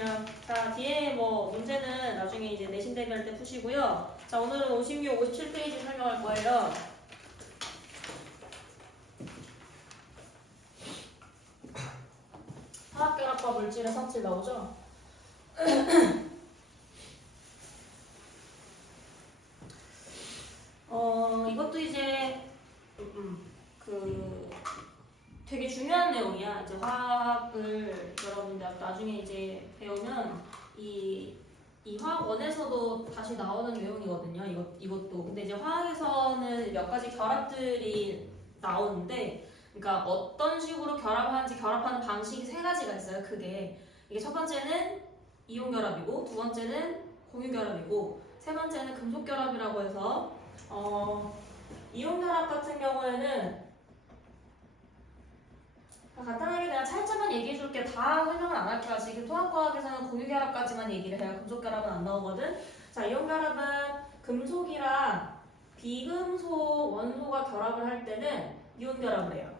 그렇군요. 자, 뒤에 뭐 문제는 나중에 이제 내신 대비할 때 푸시고요. 자, 오늘은 56, 57페이지 설명할 거예요. 화학결합과 물질의 성질 나오죠? 이것도 이제 그 되게 중요한 내용이야. 이제 화학을 여러분들 나중에 이제 배우면 이 화학원에서도 다시 나오는 내용이거든요. 이것도. 근데 이제 화학에서는 몇 가지 결합들이 나오는데, 그러니까 어떤 식으로 결합을 하는지 결합하는 방식이 세 가지가 있어요. 크게. 이게 첫 번째는 이온 결합이고, 두 번째는 공유 결합이고, 세 번째는 금속 결합이라고 해서 이온 결합 같은 경우에는 간단하게 그냥 차이점만 얘기해 줄게. 다 설명을 안 할게요. 지금 토합과학에서는 공유 결합까지만 얘기를 해요. 금속 결합은 안 나오거든. 자, 이온 결합은 금속이랑 비금속 원소가 결합을 할 때는 이온 결합을 해요.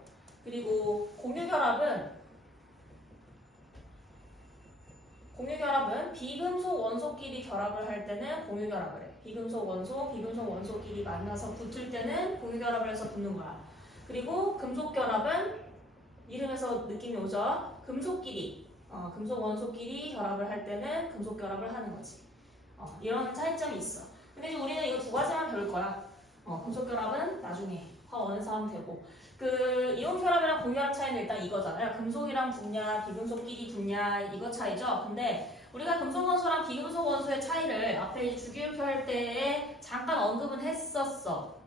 그리고 공유 결합은 비금속 원소끼리 결합을 할 때는 공유 결합을 해. 비금속 원소끼리 만나서 붙을 때는 공유 결합을 해서 붙는 거야. 그리고 금속 결합은 이름에서 느낌이 오죠? 금속끼리, 금속 원소끼리 결합을 할 때는 금속 결합을 하는 거지. 이런 차이점이 있어. 근데 이제 우리는 이거 두 가지만 배울 거야. 금속 결합은 나중에 화원에서 하면 되고. 그 이온 결합이랑 공유 결합 차이는 일단 이거잖아요. 금속이랑 붙냐, 비금속끼리 붙냐 이거 차이죠. 근데 우리가 금속 원소랑 비금속 원소의 차이를 앞에 주기율표 할 때에 잠깐 언급은 했었어.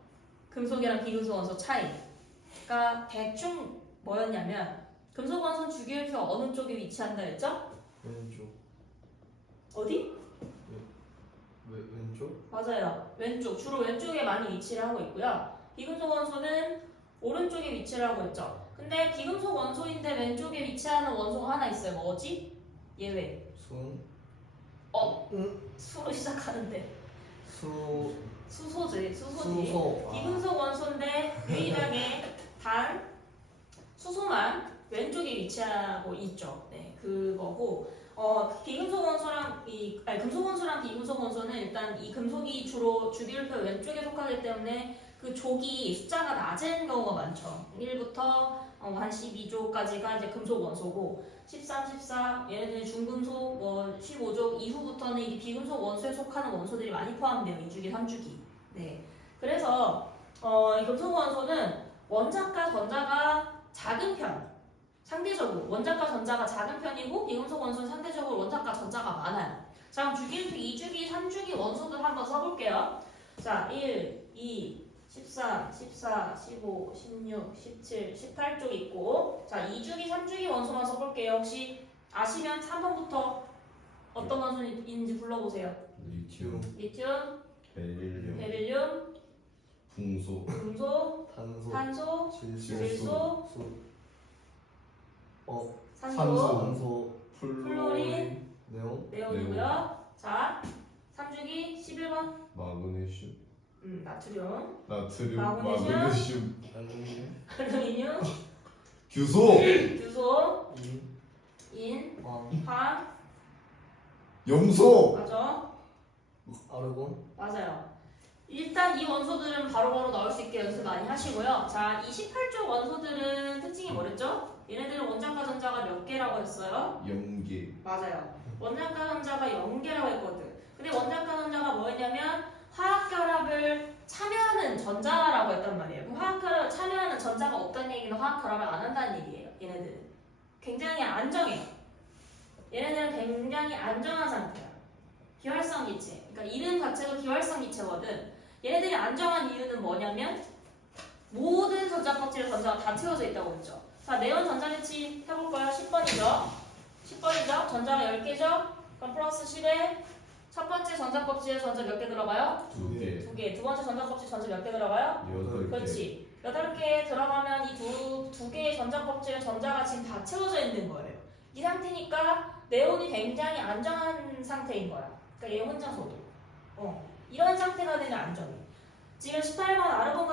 금속이랑 비금속 원소 차이. 그러니까 대충 뭐였냐면 금속 원소는 주기율표 어느 쪽에 위치한다 했죠? 왼쪽. 어디? 왼쪽? 맞아요. 왼쪽. 주로 왼쪽에 많이 위치를 하고 있고요. 비금속 원소는 오른쪽에 위치를 하고 있죠. 근데 비금속 원소인데 왼쪽에 위치하는 원소가 하나 있어요. 뭐지? 예외. 순? 수로 시작하는데. 수소지. 수소. 비금속 원소인데 유일하게 단 수소만 왼쪽에 위치하고 있죠. 네, 그거고. 비금속 원소랑 금속 원소랑 비금속 원소는 일단 이 금속이 주로 주기율표 왼쪽에 속하기 때문에 그 족이 숫자가 낮은 경우가 많죠. 1부터 한 12족까지가 이제 금속 원소고 13, 14 얘네들은 중금속, 뭐 15족 이후부터는 이 비금속 원소에 속하는 원소들이 많이 포함돼요. 2주기, 3주기. 네. 그래서 이 금속 원소는 원자과 전자가 작은 편. 상대적으로 원자과 전자가 작은 편이고 비금속 원소는 상대적으로 원자과 전자가 많아요. 자, 그럼 주기율표 2주기, 3주기 원소들 한번 써볼게요. 자, 1, 2, 14, 14, 15, 16, 17, 18쪽 있고 자, 2주기, 3주기 원소만 써볼게요. 혹시 아시면 3번부터 어떤 원소인지 불러보세요. 리튬. 리튬, 베릴륨. 베릴륨, 붕소. 금소, 탄소. 탄소, 질소, 산소, 산소. 플로린, 네온. 네온이고요. 자, 3주기 11번 마그네슘. 나트륨, 나트륨. 마그네슘. 알루미늄. 알루미늄, 규소. 규소, 인, 황, 염소. 맞아. 아르곤. 맞아요. 일단 이 원소들은 바로바로 나올 수 있게 연습 많이 하시고요. 자, 28쪽 원소들은 특징이 뭐랬죠? 얘네들은 원자과 전자가 몇 개라고 했어요? 0개. 맞아요. 원자과 전자가 0개라고 했거든. 근데 원자과 전자가 뭐였냐면 화학결합을 참여하는 전자라고 했단 말이에요. 화학결합을 참여하는 전자가 없다는 얘기는 화학결합을 안 한다는 얘기예요. 얘네들은 굉장히 안정해요. 얘네들은 굉장히 안정한 상태야. 비활성 기체. 그러니까 이름 자체가 비활성 기체거든. 얘네들이 안정한 이유는 뭐냐면 모든 전자 껍질에 전자가 다 채워져 있다고 했죠. 자, 네온 전자배치 해볼까요? 10번이죠. 10번이죠. 전자가 10개죠. 그럼 플러스 10에 첫 번째 전자 껍질에 전자 몇 개 들어가요? 2개. 2개. 두 번째 전자 껍질 전자 몇 개 들어가요? 8개. 그렇지. 8개 들어가면 이 두 개의 전자 껍질에 전자가 지금 다 채워져 있는 거예요. 이 상태니까 네온이 굉장히 안정한 상태인 거야. 그러니까 얘 혼자서도. 이런 상태가 되면 안정해. 지금 18번 아르곤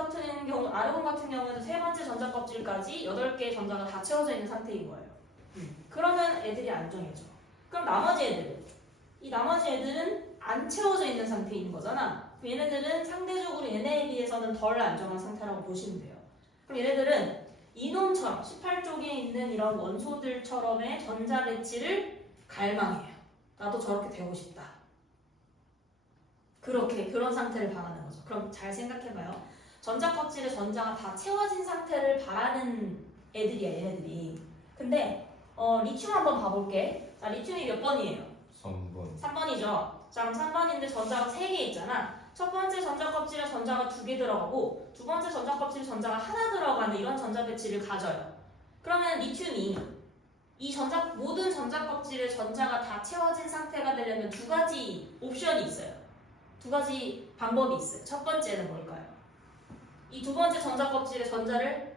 같은 경우에는 세 번째 전자 껍질까지 8개의 전자가 다 채워져 있는 상태인 거예요. 그러면 애들이 안정해져. 그럼 나머지 애들은? 이 나머지 애들은 안 채워져 있는 상태인 거잖아. 그럼 얘네들은 상대적으로 얘네에 비해서는 덜 안정한 상태라고 보시면 돼요. 그럼 얘네들은 이놈처럼 18쪽에 있는 이런 원소들처럼의 전자 배치를 갈망해요. 나도 저렇게 되고 싶다. 그런 상태를 바라는 거죠. 그럼 잘 생각해봐요. 전자 껍질에 전자가 다 채워진 상태를 바라는 애들이야, 얘네들이. 근데 리튬 한번 봐볼게. 자, 리튬이 몇 번이에요? 3번. 3번이죠. 자, 그럼 3번인데 전자가 3개 있잖아. 첫 번째 전자 껍질에 전자가 2개 들어가고 두 번째 전자 껍질에 전자가 하나 들어가는 이런 전자 배치를 가져요. 그러면 리튬이 이 모든 전자 껍질에 전자가 다 채워진 상태가 되려면 두 가지 옵션이 있어요. 두 가지 방법이 있어요. 첫 번째는 뭘까요? 이 두 번째 전자 껍질에 전자를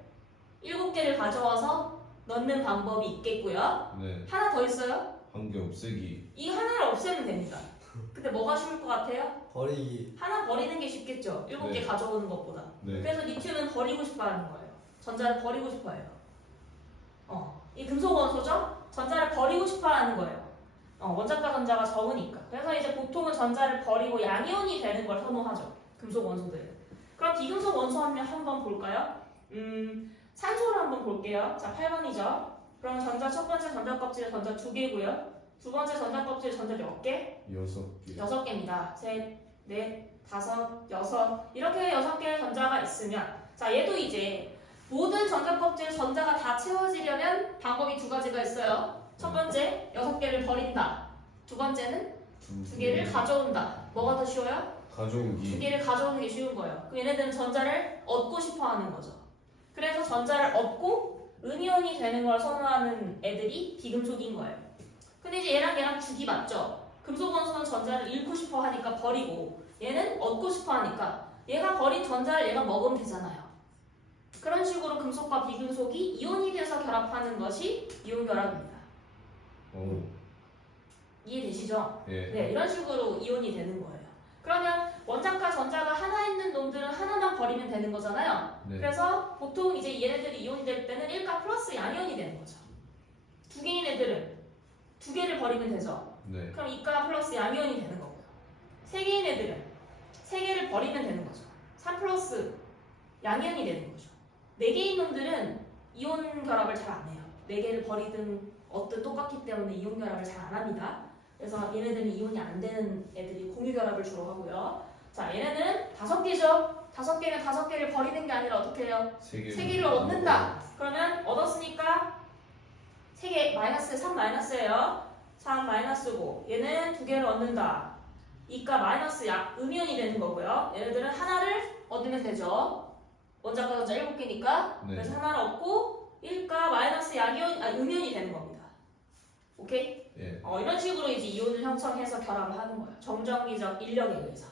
7개를 가져와서 넣는 방법이 있겠고요. 네. 하나 더 있어요. 한 개 없애기. 이 하나를 없애면 됩니다. 근데 뭐가 쉬울 것 같아요? 버리기. 하나 버리는 게 쉽겠죠. 7개 네. 가져오는 것보다. 네. 그래서 리튬은 버리고 싶어 하는 거예요. 전자를 버리고 싶어 해요. 이 금속 원소죠? 전자를 버리고 싶어 하는 거예요. 원자과 전자가 적으니까. 그래서 이제 보통은 전자를 버리고 양이온이 되는 걸 선호하죠. 금속 원소들은. 그럼 비금속 원소 한번 볼까요? 산소를 한번 볼게요. 자, 8번이죠. 그럼 첫 번째 전자 껍질에 전자 2개고요. 두 번째 전자 껍질에 전자 몇 개? 6개. 6개입니다. 셋, 넷, 다섯, 여섯. 이렇게 6개의 전자가 있으면 자, 얘도 이제 모든 전자 껍질에 전자가 다 채워지려면 방법이 두 가지가 있어요. 첫 번째, 6개를 버린다. 두 번째는 2개를 가져온다. 뭐가 더 쉬워요? 가져오기. 2개를 가져오는 게 쉬운 거예요. 그 얘네들은 전자를 얻고 싶어 하는 거죠. 그래서 전자를 얻고 음이온이 되는 걸 선호하는 애들이 비금속인 거예요. 근데 이제 얘랑 주기 맞죠? 금속 원소는 전자를 잃고 싶어 하니까 버리고 얘는 얻고 싶어 하니까 얘가 버린 전자를 얘가 먹으면 되잖아요. 그런 식으로 금속과 비금속이 이온이 돼서 결합하는 것이 이온 결합입니다. 오. 이해되시죠? 예. 네, 이런 식으로 이온이 되는 거예요. 그러면 원자과 전자가 하나 있는 놈들은 하나만 버리면 되는 거잖아요. 네. 그래서 보통 이제 얘네들이 이온이 될 때는 1가 플러스 양이온이 되는 거죠. 2개인 애들은 2개를 버리면 되죠. 네. 그럼 2가 플러스 양이온이 되는 거고요. 3개인 애들은 3개를 버리면 되는 거죠. 3 플러스 양이온이 되는 거죠. 4개인 놈들은 이온 결합을 잘 안 해요. 4개를 버리든 어떤 똑같기 때문에 이온 결합을 잘 안 합니다. 그래서 얘네들은 이온이 안 되는 애들이 공유 결합을 주로 하고요. 자, 얘네는 5개죠. 5개는 5개를 버리는 게 아니라 어떻게 해요? 3개를 얻는다. 그러면 얻었으니까 3개 마이너스 3 마이너스예요. 3 마이너스고 얘는 2개를 얻는다. 2가 마이너스 음이온이 되는 거고요. 얘네들은 하나를 얻으면 되죠. 원자과 전자 7개니까. 네. 그래서 하나를 얻고 1가 마이너스 음이온이 되는 겁니다. 오케이? 예. 이런 식으로 이제 이온을 형성해서 결합을 하는 거예요. 정전기적 인력에 의해서.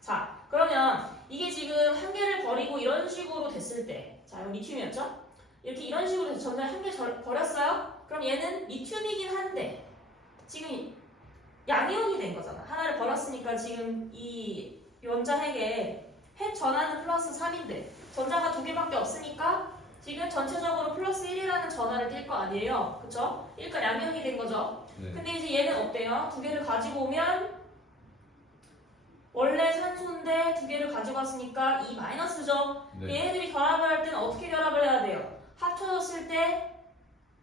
자, 그러면 이게 지금 한 개를 버리고 이런 식으로 됐을 때, 자, 이건 리튬이었죠? 이렇게 이런 식으로 해서 전자 한 개 버렸어요? 그럼 얘는 리튬이긴 한데 지금 양이온이 된 거잖아. 하나를 버렸으니까 지금 이 원자핵에 핵 전하는 플러스 3인데 전자가 2개밖에 없으니까 지금 전체적으로 플러스 1이라는 전하를 띌 거 아니에요. 그쵸? 그러니까 양이온이 된 거죠. 네. 근데 이제 얘는 어때요? 2개를 가지고 오면 원래 산소인데 2개를 가지고 왔으니까 이 마이너스죠. 네. 얘네들이 결합을 할 때는 어떻게 결합을 해야 돼요? 합쳐졌을 때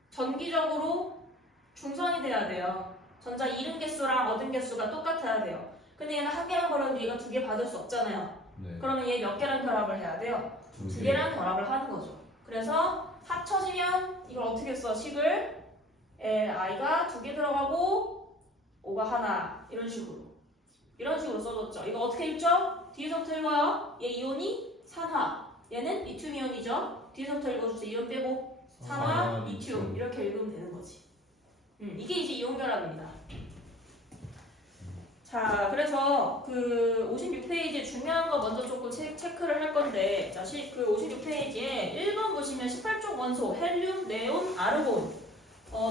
전기적으로 중성이 돼야 돼요. 전자 잃은 개수랑 얻은 개수가 똑같아야 돼요. 근데 얘는 한 개만 버렸는데 얘가 2개 받을 수 없잖아요. 네. 그러면 얘 몇 개랑 결합을 해야 돼요? 2개랑 결합을 하는 거죠. 그래서 합쳐지면 이걸 어떻게 써? 식을 i가 2개 들어가고 O가 하나 이런 식으로 써줬죠. 이거 어떻게 읽죠? 뒤에서부터 읽어요. 얘 이온이 산화, 얘는 리튬 이온이죠. 뒤에서부터 읽어주세요. 이온 빼고 산화, 리튬 이렇게 읽으면 되는 거지. 이게 이제 이온 결합입니다. 자, 그래서 그 56페이지에 중요한 거 먼저 조금 체크를 할 건데, 자, 그 56페이지에 1번 보시면 18쪽 원소, 헬륨, 네온, 아르곤,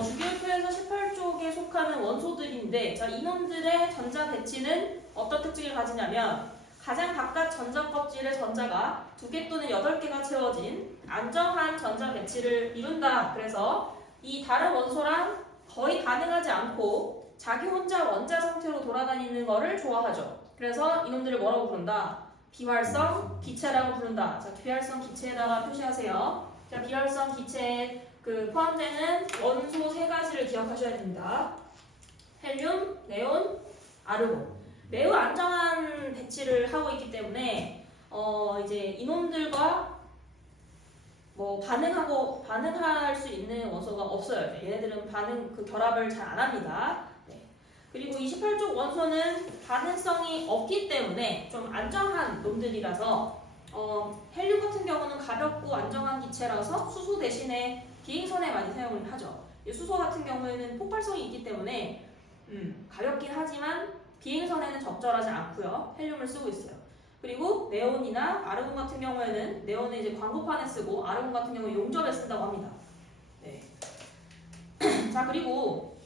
주기율표에서 18쪽에 속하는 원소들인데, 자, 이놈들의 전자 배치는 어떤 특징을 가지냐면, 가장 바깥 전자 껍질의 전자가 2개 또는 8개가 채워진 안정한 전자 배치를 이룬다. 그래서 이 다른 원소랑 거의 반응하지 않고 자기 혼자 원자 상태로 돌아다니는 거를 좋아하죠. 그래서 이놈들을 뭐라고 부른다? 비활성 기체라고 부른다. 자, 비활성 기체에다가 표시하세요. 자, 비활성 기체에 포함되는 원소 세 가지를 기억하셔야 됩니다. 헬륨, 네온, 아르곤. 매우 안정한 배치를 하고 있기 때문에 이제 이놈들과 뭐 반응할 수 있는 원소가 없어요. 얘네들은 결합을 잘 안 합니다. 네. 그리고 28쪽 원소는 반응성이 없기 때문에 좀 안정한 놈들이라서 헬륨 같은 경우는 가볍고 안정한 기체라서 수소 대신에 비행선에 많이 사용을 하죠. 수소 같은 경우에는 폭발성이 있기 때문에 가볍긴 하지만 비행선에는 적절하지 않고요. 헬륨을 쓰고 있어요. 그리고 네온이나 아르곤 같은 경우에는 네온은 이제 광고판에 쓰고 아르곤 같은 경우는 용접에 쓴다고 합니다. 네. 자, 그리고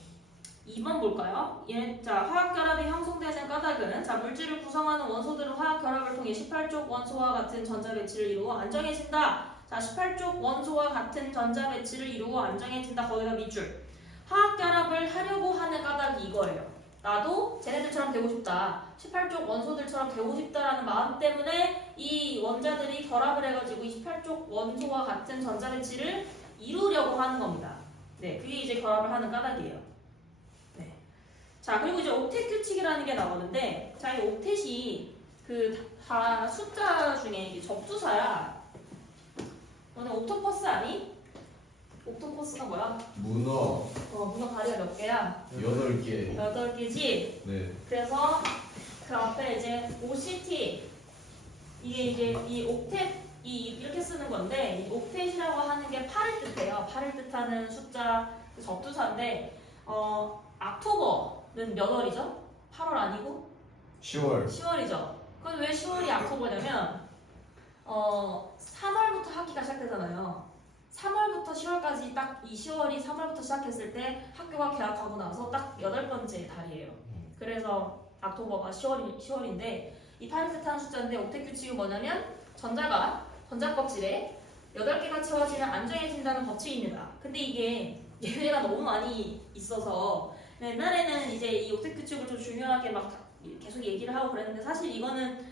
2번 볼까요? 자, 화학결합이 형성되는 까닭은 자, 물질을 구성하는 원소들은 화학결합을 통해 18쪽 원소와 같은 전자 배치를 이루고 안정해진다. 자, 18쪽 원소와 같은 전자 배치를 이루고 안정해진다. 거기다 밑줄. 화학결합을 하려고 하는 까닭이 이거예요. 나도 쟤네들처럼 되고 싶다. 18쪽 원소들처럼 되고 싶다라는 마음 때문에 이 원자들이 결합을 해가지고 28쪽 원소와 같은 전자 배치를 이루려고 하는 겁니다. 네, 그게 이제 결합을 하는 까닭이에요. 네. 자, 그리고 이제 옥텟 규칙이라는 게 나오는데, 자, 이 옥텟이 다 숫자 중에 접두사야. 너네 옥토퍼스 아니? 옥토퍼스가 뭐야? 문어 문어 다리가 몇 개야? 8개. 8개지? 네. 그래서 그 앞에 이제 OCT 이게 이제 이 옥텟 이렇게 쓰는 건데 이 옥텟이라고 하는 게 8을 뜻해요. 8을 뜻하는 숫자 접두사인데 옥토버는 몇 월이죠? 8월 아니고 10월. 10월이죠. 그건 왜 10월이 옥토버냐면 3월부터 학기가 시작되잖아요. 3월부터 10월까지 딱 이 10월이 3월부터 시작했을 때 학교가 개학하고 나서 딱 8번째 달이에요. 그래서 옥토버가 10월인데 이 8을 뜻하는 숫자인데 옥텟 규칙이 뭐냐면 전자 껍질에 8개가 채워지면 안정해진다는 법칙입니다. 근데 이게 예외가 너무 많이 있어서 옛날에는 이제 이 옥텟 규칙을 좀 중요하게 막 계속 얘기를 하고 그랬는데 사실 이거는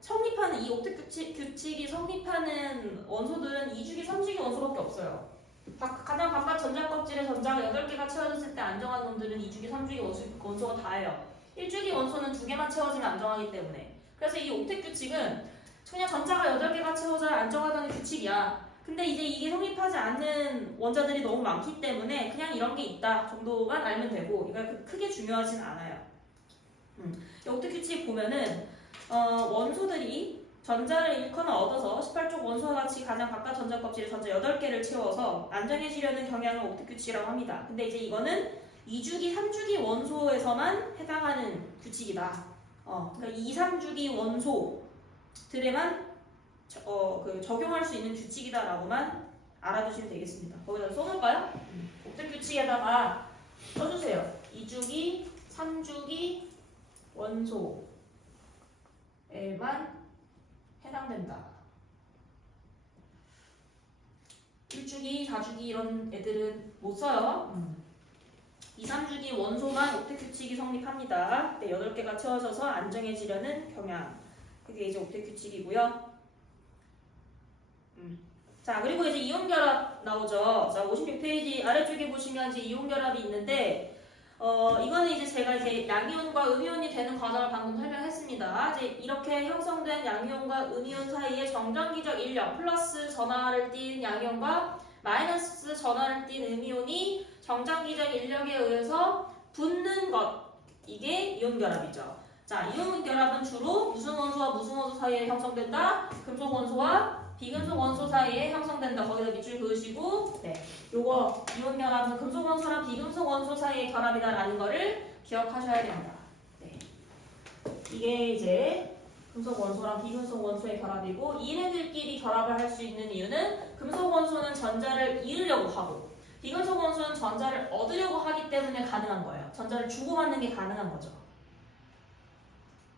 성립하는 이 옥텟 규칙이 성립하는 원소들은 2주기, 3주기 원소밖에 없어요. 가장 바깥 전자 껍질에 전자가 8개가 채워졌을 때 안정한 놈들은 2주기, 3주기 원소가 다예요. 1주기 원소는 2개만 채워지면 안정하기 때문에. 그래서 이 옥텟 규칙은 그냥 전자가 8개가 채워져야 안정하다는 규칙이야. 근데 이제 이게 성립하지 않는 원자들이 너무 많기 때문에 그냥 이런 게 있다 정도만 알면 되고 이거 크게 중요하진 않아요. 이 옥텟 규칙 보면은 원소들이 전자를 잃거나 얻어서 18쪽 원소와 같이 가장 바깥 전자 껍질에 전자 8개를 채워서 안정해지려는 경향을 옥텟 규칙이라고 합니다. 근데 이제 이거는 2주기, 3주기 원소에서만 해당하는 규칙이다. 그러니까 2, 3주기 원소들에만 적용할 수 있는 규칙이다라고만 알아두시면 되겠습니다. 거기다 써놓을까요? 옥텟 규칙에다가 써주세요. 2주기, 3주기 원소에만 해당된다. 1주기, 4주기 이런 애들은 못 써요. 2, 3주기 원소만 옥텟 규칙이 성립합니다. 네, 8개가 채워져서 안정해지려는 경향. 그게 이제 옥텟 규칙이고요. 자, 그리고 이제 이온 결합 나오죠. 자, 56페이지 아래쪽에 보시면 이제 이온 결합이 있는데 이거는 이제 제가 이제 양이온과 음이온이 되는 과정을 방금 설명했습니다. 이제 이렇게 형성된 양이온과 음이온 사이에 정전기적 인력 플러스 전하를 띤 양이온과 마이너스 전하를 띤 음이온이 정전기적 인력에 의해서 붙는 것, 이게 이온 결합이죠. 자, 이온 결합은 주로 무슨 원소와 무슨 원소 사이에 형성된다? 금속 원소와 비금속 원소 사이에 형성된다. 거기다 밑줄 그으시고, 네, 요거 이온 결합은 금속 원소랑 비금속 원소 사이의 결합이다라는 거를 기억하셔야 됩니다. 네, 이게 이제 금속 원소랑 비금속 원소의 결합이고, 얘네들끼리 결합을 할 수 있는 이유는 금속 원소는 전자를 잃으려고 하고, 비금속 원소는 전자를 얻으려고 하기 때문에 가능한 거예요. 전자를 주고받는 게 가능한 거죠.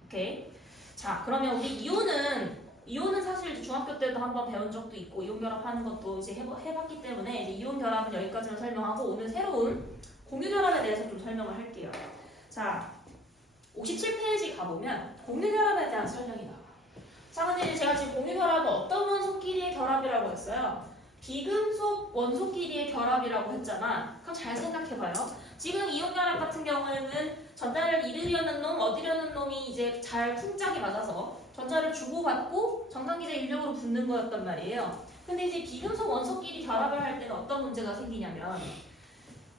오케이. 자, 그러면 우리 이온은 사실 중학교 때도 한번 배운 적도 있고 이온 결합하는 것도 이제 해봤기 때문에 이제 이온 결합은 여기까지만 설명하고 오늘 새로운 공유 결합에 대해서 좀 설명을 할게요. 자, 57페이지 가보면 공유 결합에 대한 설명이 나와요. 자, 근데 이제 제가 지금 공유 결합은 어떤 원소끼리의 결합이라고 했어요? 비금속 원소끼리의 결합이라고 했잖아. 그럼 잘 생각해봐요. 지금 이온 결합 같은 경우에는 전자를 잃으려는 놈, 얻으려는 놈이 이제 잘 쿵짝이 맞아서 전자를 주고받고 정상기제 인력으로 붙는 거였단 말이에요. 근데 이제 비금속 원소끼리 결합을 할 때는 어떤 문제가 생기냐면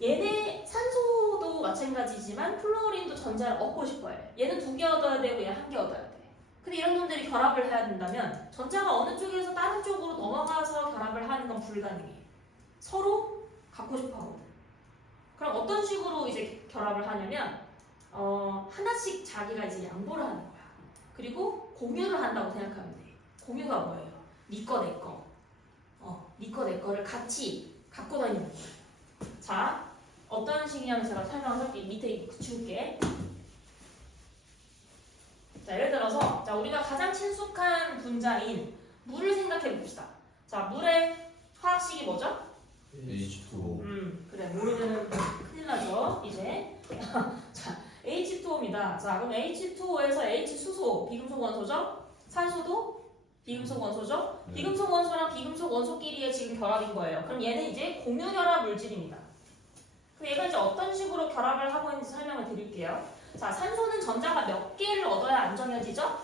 얘네 산소도 마찬가지지만 플로린도 전자를 얻고 싶어요. 얘는 2개 얻어야 되고 얘는 1개 얻어야 돼. 근데 이런 놈들이 결합을 해야 된다면 전자가 어느 쪽에서 다른 쪽으로 넘어가서 결합을 하는 건 불가능해. 서로 갖고 싶어 하거든. 그럼 어떤 식으로 이제 결합을 하냐면 하나씩 자기가 이제 양보를 하는 거야. 그리고 공유를 한다고 생각하면 돼. 공유가 뭐예요? 네 거, 내 거. 네 거, 내 거를 같이 갖고 다니는 거야. 자, 어떤 식이냐면 제가 설명을 할게. 밑에 줄게. 자, 예를 들어서 자, 우리가 가장 친숙한 분자인 물을 생각해 봅시다. 자, 물의 화학식이 뭐죠? H2O. 그래, 모르면 큰일 나죠, 이제. 자, H2O입니다. 자, 그럼 H2O에서 H수소, 비금속 원소죠? 산소도 비금속 원소죠? 네. 비금속 원소랑 비금속 원소끼리의 지금 결합인 거예요. 그럼 얘는 이제 공유 결합 물질입니다. 그럼 얘가 이제 어떤 식으로 결합을 하고 있는지 설명을 드릴게요. 자, 산소는 전자가 몇 개를 얻어야 안정해지죠?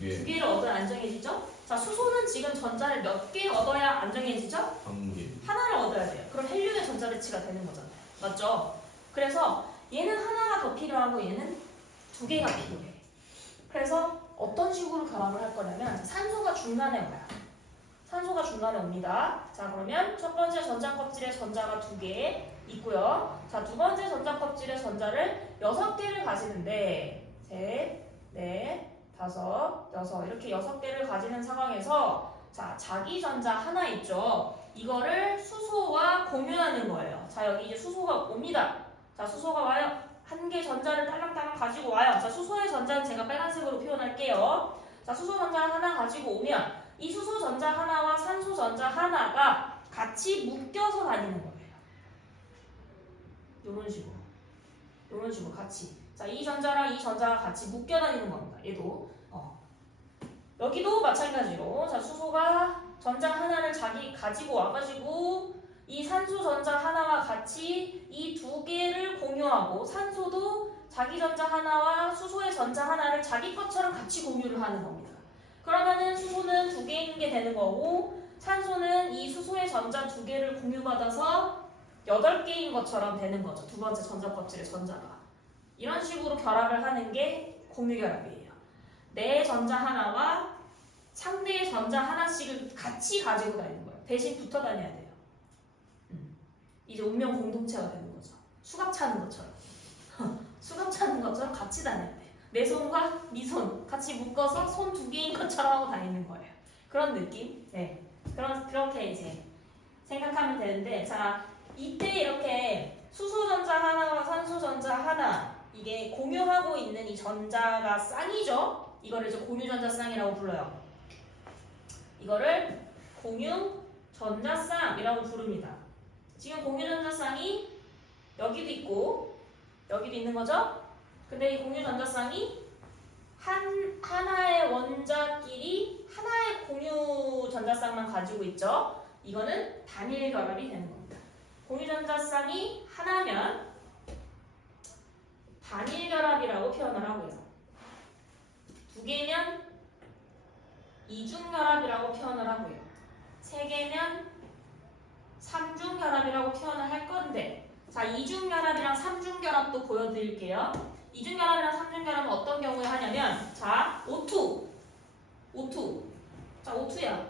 2개. 2개를 얻어야 안정해지죠? 자, 수소는 지금 전자를 몇 개 얻어야 안정해지죠? 1개. 하나를 얻어야 돼요. 그럼 헬륨의 전자 배치가 되는 거잖아요. 맞죠? 그래서 얘는 하나가 더 필요하고 얘는 2개가 필요해. 그래서 어떤 식으로 결합을 할 거냐면 산소가 중간에 와요. 산소가 중간에 옵니다. 자, 그러면 첫 번째 전자 껍질에 전자가 2개 있고요. 자, 두 번째 전자 껍질에 전자를 6개를 가지는데 셋, 넷, 다섯, 여섯 이렇게 6개를 가지는 상황에서 자, 자기 전자 하나 있죠. 이거를 수소와 공유하는 거예요. 자, 여기 이제 수소가 옵니다. 자, 수소가 와요. 1개 전자를 딸랑딸랑 가지고 와요. 자, 수소의 전자는 제가 빨간색으로 표현할게요. 자, 수소 전자 하나 가지고 오면 이 수소 전자 하나와 산소 전자 하나가 같이 묶여서 다니는 거예요. 이런 식으로. 이런 식으로 같이. 자, 이 전자랑 이 전자가 같이 묶여 다니는 겁니다. 얘도. 여기도 마찬가지로. 자, 수소가 전자 하나를 자기 가지고 와가지고 이 산소 전자 하나와 같이 이 2개를 공유하고 산소도 자기 전자 하나와 수소의 전자 하나를 자기 것처럼 같이 공유를 하는 겁니다. 그러면은 수소는 2개인 게 되는 거고 산소는 이 수소의 전자 2개를 공유받아서 8개인 것처럼 되는 거죠. 두 번째 전자 껍질의 전자가. 이런 식으로 결합을 하는 게 공유결합이에요. 내 전자 하나와 상대의 전자 하나씩을 같이 가지고 다니는 거예요. 대신 붙어 다녀야 돼요. 이제 운명 공동체가 되는 거죠. 수갑 차는 것처럼. 수갑 차는 것처럼 같이 다녀야 돼요. 내 손과 네 손 같이 묶어서 손 2개인 것처럼 하고 다니는 거예요. 그런 느낌? 네. 그렇게 이제 생각하면 되는데, 자, 이때 이렇게 수소전자 하나와 산소전자 하나 이게 공유하고 있는 이 전자가 쌍이죠? 이거를 이제 공유전자쌍이라고 불러요. 이거를 공유전자쌍이라고 부릅니다. 지금 공유전자쌍이 여기도 있고 여기도 있는 거죠? 근데 이 공유전자쌍이 하나의 원자끼리 하나의 공유전자쌍만 가지고 있죠? 이거는 단일 결합이 되는 겁니다. 공유전자쌍이 하나면 단일 결합이라고 표현을 하고요. 2개면 이중 결합이라고 표현을 하고요. 3개면 삼중 결합이라고 표현을 할 건데, 자, 이중 결합이랑 삼중 결합도 보여드릴게요. 이중 결합이랑 삼중 결합은 어떤 경우에 하냐면, 자, O2. 자, O2야.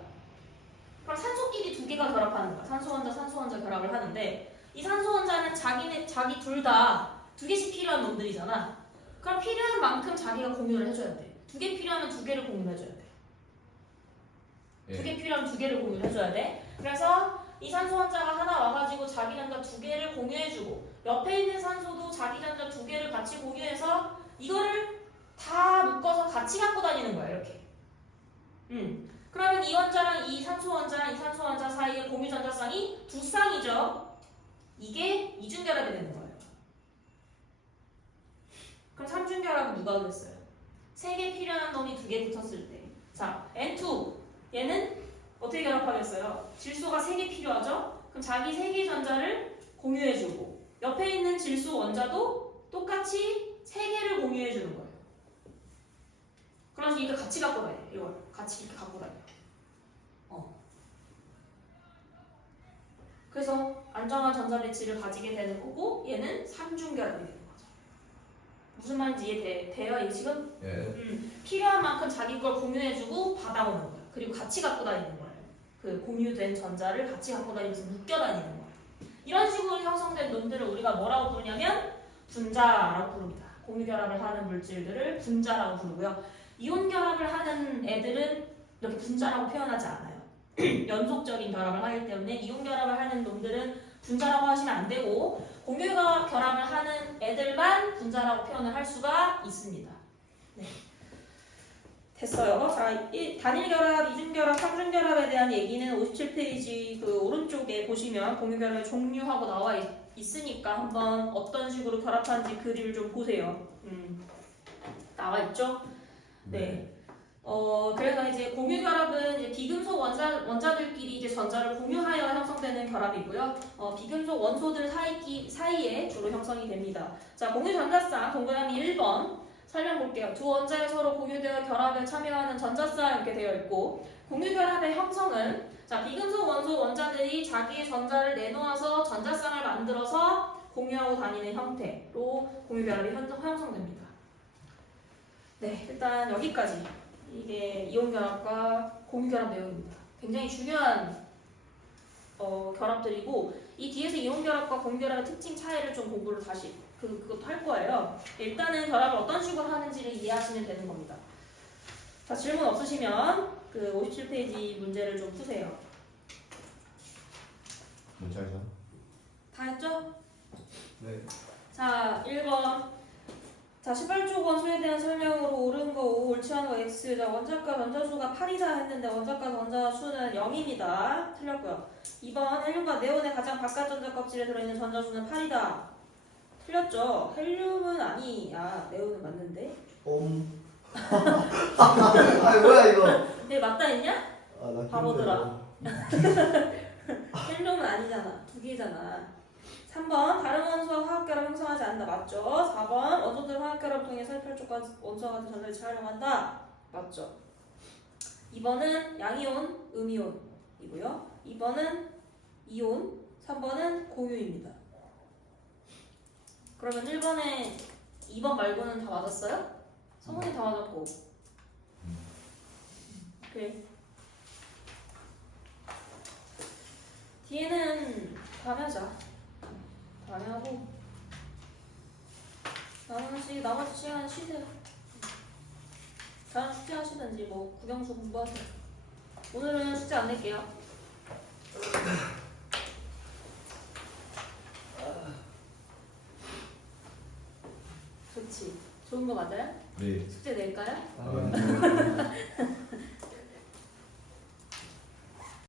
그럼 산소끼리 2개가 결합하는 거야. 산소 원자 결합을 하는데, 이 산소 원자는 자기 둘 다 2개씩 필요한 놈들이잖아. 그럼 필요한 만큼 자기가 공유를 해줘야 돼. 2개 필요하면 2개를 공유해줘야 돼. 2개 필요하면 2개를 공유해줘야 돼. 그래서 이 산소 원자가 하나 와가지고 자기 전자 2개를 공유해주고 옆에 있는 산소도 자기 전자 2개를 같이 공유해서 이거를 다 묶어서 같이 갖고 다니는 거야, 이렇게. 그러면 이 원자랑 이 산소 원자랑 이 산소 원자 사이의 공유 전자쌍이 2쌍이죠. 이게 이중결합이 되는 거예요. 그럼 삼중결합은 누가 됐어요? 3개 필요한 놈이 2개 붙었을 때. 자, N2 얘는 어떻게 결합하겠어요? 질소가 3개 필요하죠? 그럼 자기 3개 전자를 공유해주고 옆에 있는 질소 원자도 똑같이 3개를 공유해주는 거예요. 그래서 이거 같이 갖고 다녀요. 이걸 같이 이렇게 갖고 다녀요. 그래서 안정한 전자 배치를 가지게 되는 거고 얘는 삼중결합이 되는 거죠. 무슨 말인지 이해돼요? 이 지금? 예. 필요한 만큼 자기 걸 공유해주고 받아오는 거예요. 그리고 같이 갖고 다니는 거예요. 그 공유된 전자를 같이 갖고 다니면서 묶여 다니는 거예요. 이런 식으로 형성된 놈들을 우리가 뭐라고 부르냐면 분자라고 부릅니다. 공유결합을 하는 물질들을 분자라고 부르고요. 이온결합을 하는 애들은 이렇게 분자라고 표현하지 않아요. 연속적인 결합을 하기 때문에 이온결합을 하는 놈들은 분자라고 하시면 안 되고 공유결합을 하는 애들만 분자라고 표현을 할 수가 있습니다. 네. 됐어요. 자, 이 단일결합, 이중결합, 삼중결합에 대한 얘기는 57페이지 그 오른쪽에 보시면 공유결합의 종류하고 나와 있으니까 한번 어떤 식으로 결합하는지 그림을 좀 보세요. 나와 있죠? 네. 그래서 이제 공유결합은 이제 비금속 원자들끼리 이제 전자를 공유하여 형성되는 결합이고요. 비금속 원소들 사이에 주로 형성이 됩니다. 자, 공유전자쌍 동그라미 1번 설명 볼게요. 두 원자에 서로 공유되어 결합에 참여하는 전자쌍 이렇게 되어 있고 공유결합의 형성은 자, 비금속 원소 원자들이 자기의 전자를 내놓아서 전자쌍을 만들어서 공유하고 다니는 형태로 공유결합이 형성됩니다. 네, 일단 여기까지. 이게 이온결합과 공유결합 내용입니다. 굉장히 중요한 결합들이고 이 뒤에서 이온결합과 공유결합의 특징 차이를 좀 공부를 다시 그것도 할 거예요. 일단은 결합을 어떤 식으로 하는지를 이해하시면 되는 겁니다. 자, 질문 없으시면 그 57페이지 문제를 좀 푸세요. 문자에서. 다 했죠? 네. 자, 1번. 자, 18쪽 원소에 대한 설명으로 옳은 거 O, 옳지 않은 거 X. 자, 원자과 전자수가 8이다 했는데 원자과 전자수는 0입니다. 틀렸고요. 2번, 헬륨과 네온의 가장 바깥 전자 껍질에 들어있는 전자수는 8이다. 틀렸죠? 헬륨은 아니야. 네온은 맞는데. 아 뭐야 이거? 네, 맞다 했냐? 아, 나 바보들아. 헬륨은 아니잖아. 2개잖아. 3번 다른 원소와 화학결합 형성하지 않는다. 맞죠? 4번 원소들 화학결합을 통해 살펴쪽과 원소와 같은 전자를 촬영한다. 맞죠? 2번은 양이온, 음이온이고요. 2번은 이온, 3번은 공유입니다. 그러면 1번에 2번 말고는 다 맞았어요? 성분이 다 맞았고. 오케이. 뒤에는 다음에 하자. 다음에 하고 나머지 시간 쉬세요. 다른 숙제 하시든지 뭐 국영수 공부하세요. 오늘은 숙제 안 낼게요. 좋지. 좋은 거 맞아요? 네. 숙제 낼까요? 아,